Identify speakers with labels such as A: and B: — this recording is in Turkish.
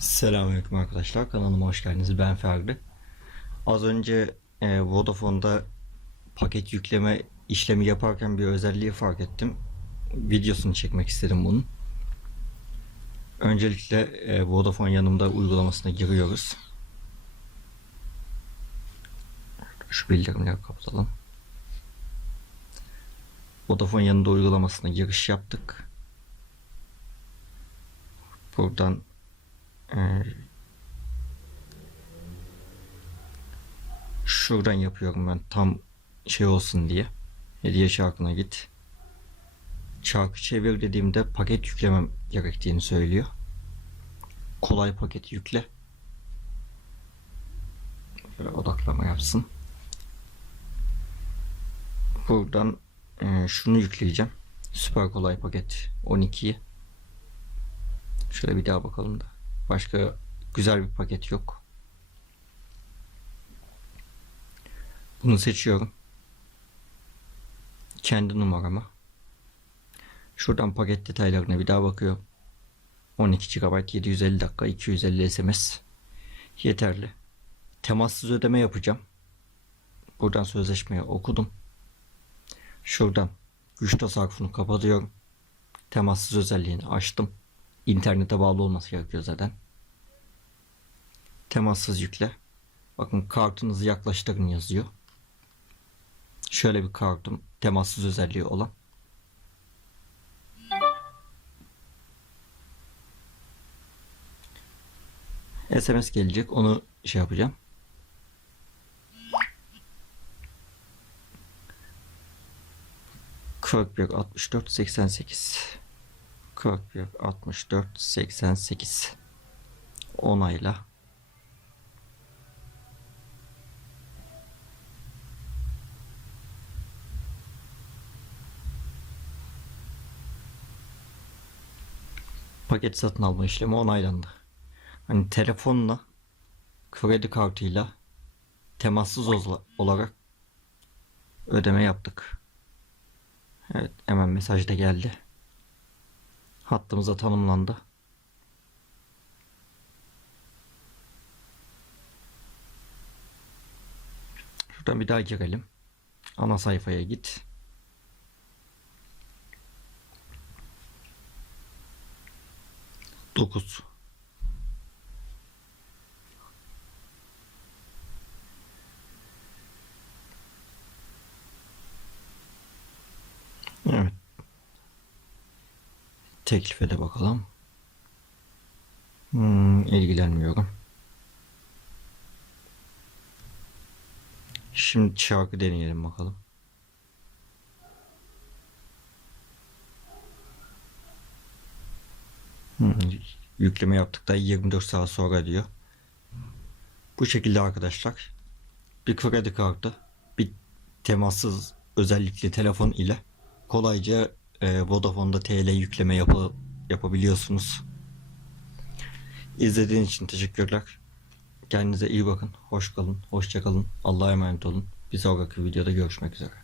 A: Selamünaleyküm arkadaşlar. Kanalıma hoş geldiniz. Ben Ferdi. Az önce e, Vodafone'da paket yükleme işlemi yaparken bir özelliği fark ettim. Videosunu çekmek istedim bunun. Öncelikle e, Vodafone yanımda uygulamasına giriyoruz. Şu bildirimleri kapatalım. Vodafone yanında uygulamasına giriş yaptık. Buradan şuradan yapıyorum ben tam şey olsun diye. Hediye çarkına git. Çarkı çevir dediğimde paket yüklemem gerektiğini söylüyor. Kolay paket yükle. Şöyle odaklama yapsın. Buradan e, şunu yükleyeceğim. Süper kolay paket 12'yi. Şöyle bir daha bakalım da. Başka güzel bir paket yok. Bunu seçiyorum. Kendi numarama. Şuradan paket detaylarına bir daha bakıyorum. 12 GB 750 dakika 250 SMS yeterli. Temassız ödeme yapacağım. Buradan sözleşmeyi okudum. Şuradan güç tasarrufunu kapatıyorum. Temassız özelliğini açtım. İnternete bağlı olması gerekiyor zaten. Temassız yükle. Bakın kartınızı yaklaştırın yazıyor. Şöyle bir kartım temassız özelliği olan. SMS gelecek. Onu şey yapacağım. Kirkberg 64 88 Köprü 64 88 onayla. Paket satın alma işlemi onaylandı. Hani telefonla kredi kartıyla temassız olarak ödeme yaptık. Evet hemen mesaj da geldi hattımıza tanımlandı. Şuradan bir daha girelim. Ana sayfaya git. Dokuz. Evet. Teklife de bakalım. Hmm, ilgilenmiyorum. Şimdi şarkı deneyelim bakalım. Hmm, yükleme yaptıktan 24 saat sonra diyor. Bu şekilde arkadaşlar. Bir kredi kartı, bir temassız özellikle telefon ile kolayca e, Vodafone'da TL yükleme yapı, yapabiliyorsunuz. İzlediğiniz için teşekkürler. Kendinize iyi bakın. Hoş kalın. Hoşça kalın. Allah'a emanet olun. Bir sonraki videoda görüşmek üzere.